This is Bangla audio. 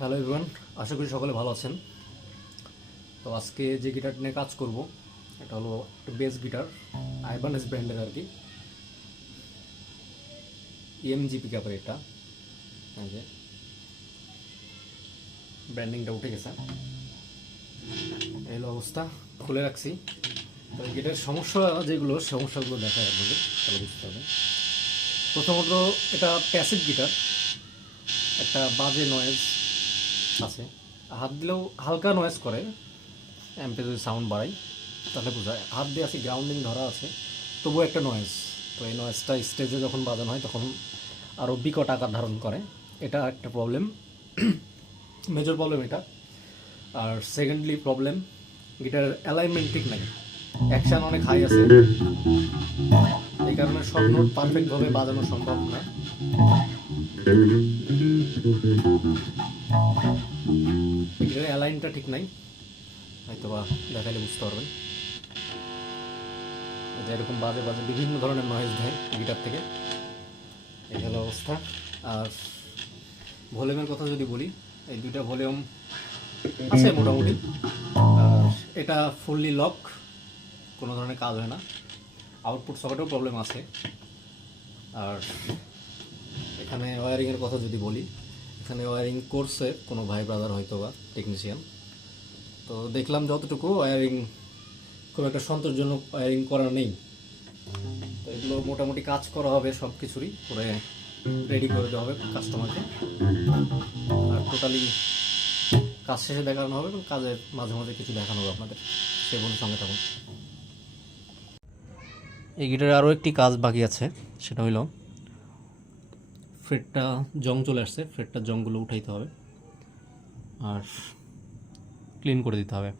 হ্যালো এভরিওয়ান, আশা করি সকলে ভালো আছেন। তো আজকে যে গিটারটা নিয়ে কাজ করব এটা হলো একটা বেস গিটার, আইবানেস ব্র্যান্ডের আর কি। ইএমজি পিকআপের এটা, এই যে ব্র্যান্ডিংটা উঠে গেছে। এই হলো অবস্থা, খুলে রাখছি। তো গিটারের সমস্যাগুলো দেখা আপনাদের, তাহলে বুঝতে হবে। প্রথমত, এটা প্যাসিভ গিটার, একটা বাজে নয়েজ আছে। হাত দিলেও হালকা নয়েজ করে, অ্যাম্পে যদি সাউন্ড বাড়াই তাহলে বোঝায়। হাত দিয়ে আছে, গ্রাউন্ডিং ধরা আছে, তবুও একটা নয়েজ। তো এই নয়েজটা স্টেজে যখন বাজানো হয় তখন আরও বিকট আকার ধারণ করে। এটা একটা প্রবলেম, মেজর প্রবলেম এটা। আর সেকেন্ডলি প্রবলেম, গিটারের অ্যালাইনমেন্ট ঠিক নাই, অ্যাকশন অনেক হাই আছে, এই কারণে সব নোট পারফেক্টভাবে বাজানো সম্ভব না। গিটারের অ্যালাইনটা ঠিক নাই, হয়তো বা দেখাইলে বুঝতে পারবেন। যে এরকম বাজে বাজে বিভিন্ন ধরনের নয়েজ দেয় গিটার থেকে, এই হলো অবস্থা। আর ভলিউমের কথা যদি বলি, এই দুইটা ভলিউম আছে মোটামুটি। আর এটা ফুললি লক, কোনো ধরনের কাজ হয় না। আউটপুট সকেটেও প্রবলেম আছে। আর এখানে ওয়্যারিংয়ের কথা যদি বলি, এখানে ওয়্যারিং করছে কোনো ভাই ব্রাদার হয়তো বা টেকনিশিয়ান। তো দেখলাম যতটুকু ওয়্যারিং খুব একটা সন্তোষজনক ওয়্যারিং করা নেই। তো এগুলো মোটামুটি কাজ করা হবে, সব কিছুরই করে রেডি করে দেওয়া হবে কাস্টমারকে। আর টোটালি কাজ শেষে দেখানো হবে এবং কাজের মাঝে মাঝে কিছু দেখানো হবে আপনাদের। সে বন্ধুর সঙ্গে থাকুন। এই গিটারে আরও একটি কাজ বাকি আছে, সেটা হইল ফ্রেটটা জং চলে আসছে, ফ্রেটটার জংগুলো উঠাইতে হবে আর ক্লিন করে দিতে হবে।